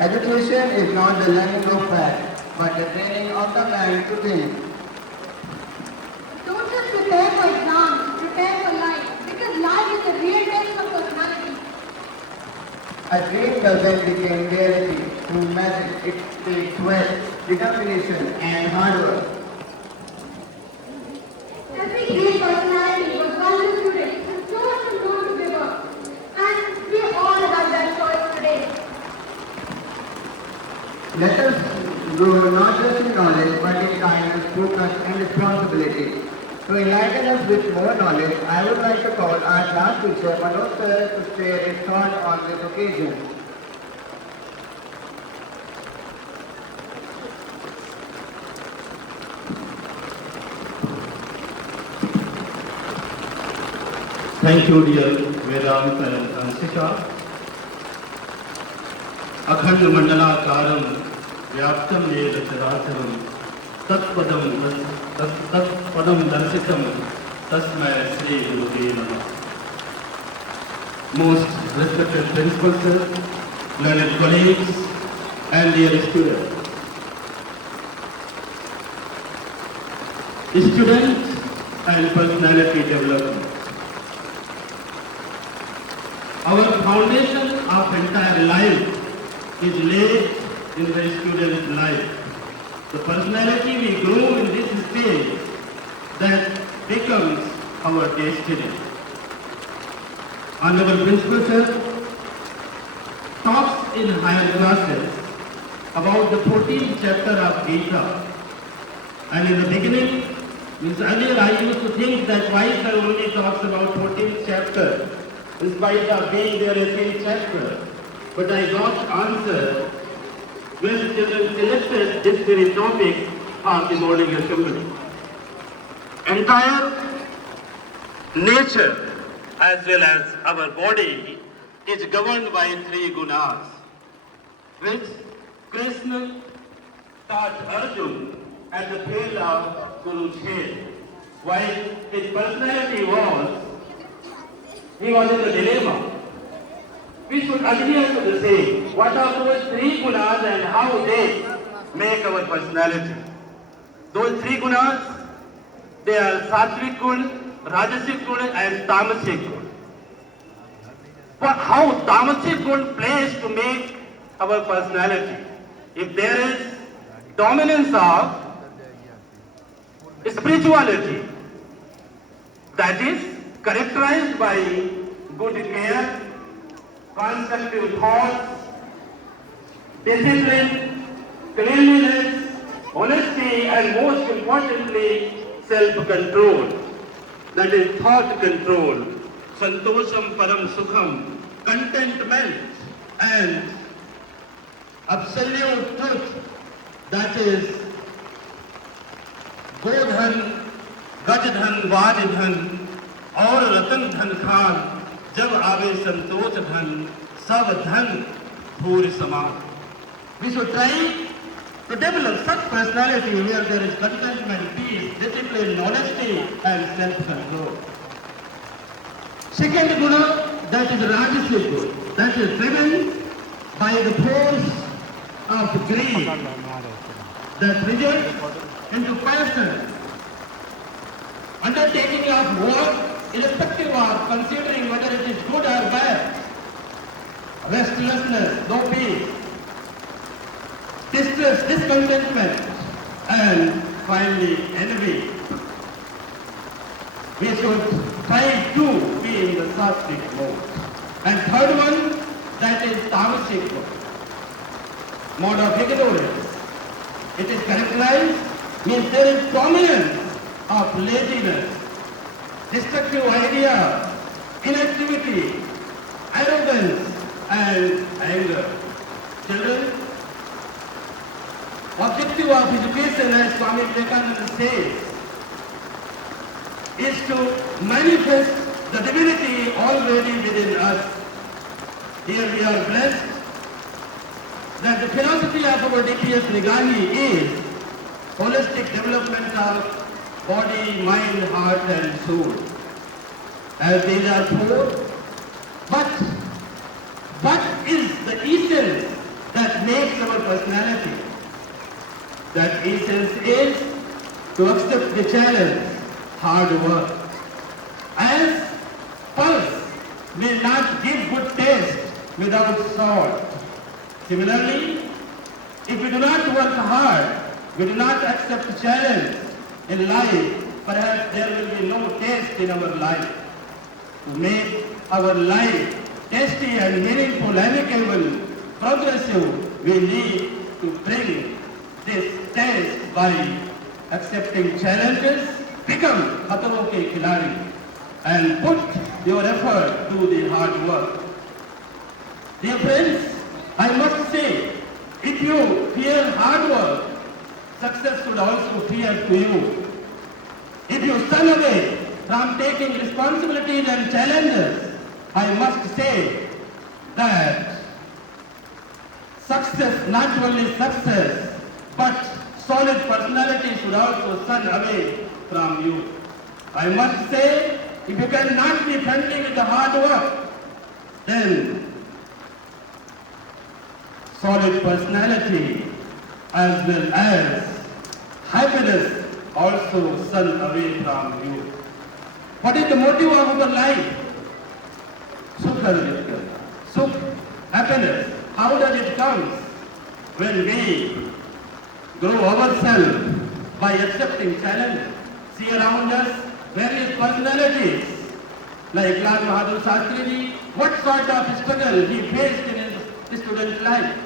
Education is not the learning of facts, but the training of the mind to think. Don't just prepare for exams, prepare for life, because life is the real test of personality. A dream doesn't become reality through magic. It takes sweat, determination, and hard work. Every great personality was one of the students who chose to go to river, and we all have that choice today. Let us grow not just in knowledge, but in kindness, focus, and responsibility. To enlighten us with more knowledge, I would like to call our class teacher, Manoj sir, to share his thought on this occasion. Thank you, dear Vedant and Ansika. Akhand Mandalakaram Vyaptam Yeda Characharam Tatpadam Darsitam Tasmai Sri Guru Namah. Most respected principal sir, learned colleagues, and dear students. Students and personality development. Our foundation of entire life is laid in the student's life. The personality we grow in this stage that becomes our destiny. Honorable Principal Sir talks in higher classes about the 14th chapter of Gita. And in the beginning, earlier I used to think that why sir only talks about 14th chapter in spite of being there a 10th chapter. But I got answer when children selected this very topic of the morning assembly. Entire nature as well as our body is governed by three gunas, which Krishna taught Arjuna at the field of Kurukshetra. While his personality he was in the dilemma. We should adhere to the same. What are those three gunas and how they make our personality? Those three gunas, they are Sattvic gun, Rajasic gun and Tamasic gun. But how Tamasic gun plays to make our personality? If there is dominance of spirituality, that is characterized by good care, constructive thoughts, discipline, cleanliness, honesty, and most importantly, self-control. That is thought control, santosham param sukham, contentment, and absolute truth. That is Godhan, Gajdhan, Vadidhan, और रतन धन खान जब आवे संतोष धन सब धन भूरि समान. We should try to develop such personality where there is contentment, peace, discipline, honesty, and self-control. Second guna, that is Rajasic guna, that is driven by the force of greed that results into passion, undertaking of work irrespective of considering whether it is good or bad, restlessness, no peace, distress, discontentment, and finally envy. We should try to be in the sattvic mode. And third one, that is tamasic mode, mode of ignorance. It is characterized, means there is dominance of laziness, destructive idea, inactivity, arrogance, and anger. Children, objective of education, as Swami Vivekananda says, is to manifest the divinity already within us. Here we are blessed that the philosophy of our DPS Nigani is holistic development of body, mind, heart, and soul. As these are four, but what is the essence that makes our personality. That essence is to accept the challenge, hard work. As pulse will not give good taste without salt. Similarly, if we do not work hard, we do not accept the challenge in life, perhaps there will be no taste in our life. To make our life tasty and meaningful, amicable, progressive, we need to bring this taste by accepting challenges, become khatron ke khiladi, and put your effort to the hard work. Dear friends, I must say, if you fear hard work, success should also fear to you. If you shun away from taking responsibilities and challenges, I must say that success, not only success, but solid personality should also shun away from you. I must say, if you cannot be friendly with the hard work, then solid personality as well as happiness also shun away from you. What is the motive of our life? Sukh, happiness. How does it come? When we grow ourselves by accepting challenge. See around us various personalities like Lal Bahadur Shastri ji, what sort of struggle he faced in his student life.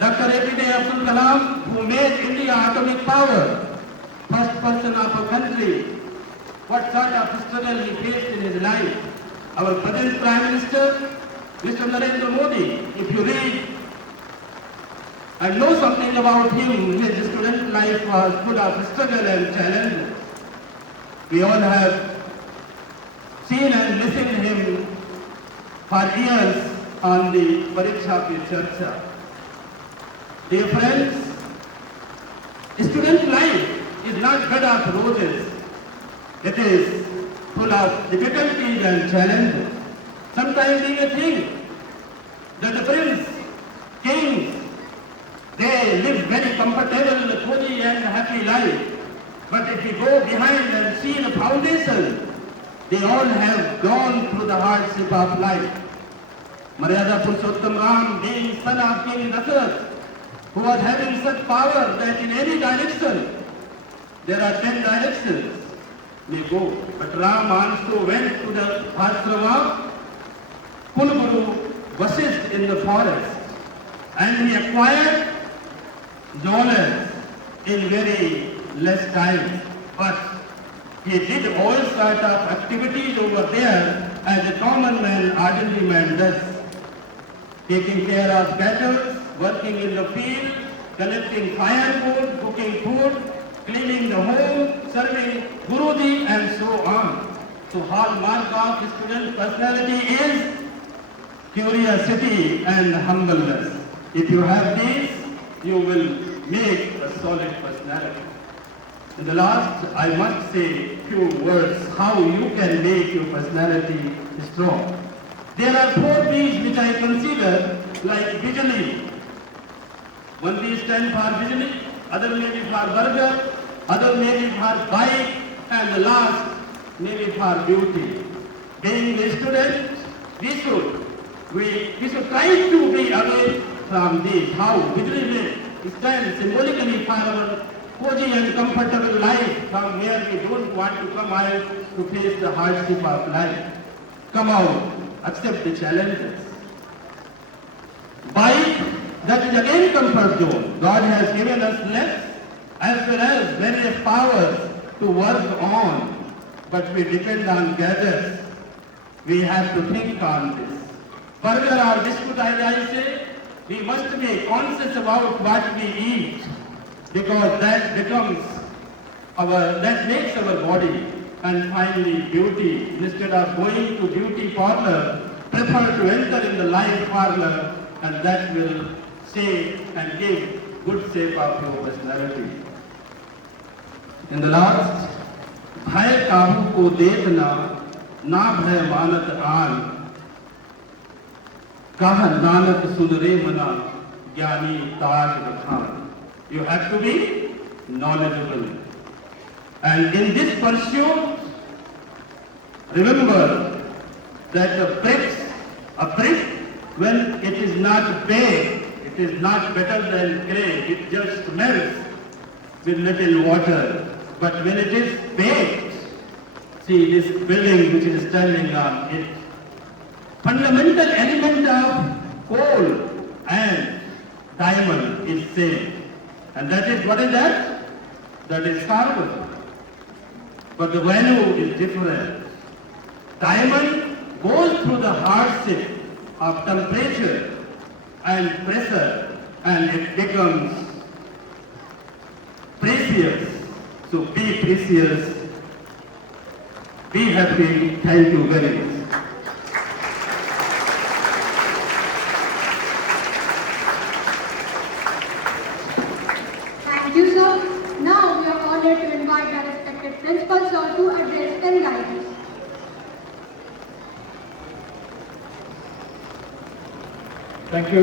Dr. APJ Abdul Kalam, who made India atomic power, first person of a country, what sort of struggle he faced in his life. Our present Prime Minister, Mr. Narendra Modi, if you read and know something about him, his student life was full of struggle and challenge. We all have seen and listened to him for years on the Pariksha Pe Charcha. Dear friends, student life is not bed of roses. It is full of difficulties and challenges. Sometimes we may think that the prince, kings, they live very comfortable, cozy and happy life. But if you go behind and see the foundation, they all have gone through the hardship of life. Maryada Purushottam Ram, being son of King Dasarath, who was having such power that in any direction, there are 10 directions may go. But Ram also went to the ashrama, Kulguru, Vasisth in the forest, and he acquired knowledge in very less time. But he did all sort of activities over there as a common man, ordinary man does. Taking care of cattle, working in the field, collecting firewood, cooking food, cleaning the home, serving Guruji and so on. So hallmark of student personality is curiosity and humbleness. If you have these, you will make a solid personality. In the last, I must say few words how you can make your personality strong. There are 4 B's which I consider like Bijali. One B stands for Bijali, other may be for burger, other may be for bike, and the last may be for beauty. Being a student, we should try to be away from these. How? Bijali may stand symbolically for our cozy and comfortable life, from where we don't want to come out to face the hardship of life. Come out, accept the challenges. Bike, that is again comfort zone. God has given us legs as well as various powers to work on, but we depend on gadgets. We have to think on this. Burger or biscuit, I say, we must be conscious about what we eat, because that makes our body. And finally, beauty. Instead of going to beauty parlor, prefer to enter in the life parlor, and that will shape and give good shape of your personality. In the last, bhai kahu ko dekhna, na bhai manat aan. कहा नानक सुन रे मना ज्ञानी ताज बखान. You have to be knowledgeable. And in this pursuit, remember that a brick, when it is not baked, it is not better than clay, it just melts with little water. But when it is baked, see this building which is standing on it, fundamental element of coal and diamond is same. And that is, what is that? That is carbon. But the value is different. Diamond goes through the hardship of temperature and pressure, and it becomes precious. So be precious, be happy. Thank you very much. Thank you, sir. Now we are honored to invite our respected principal, sir, to address and guide us. Thank you.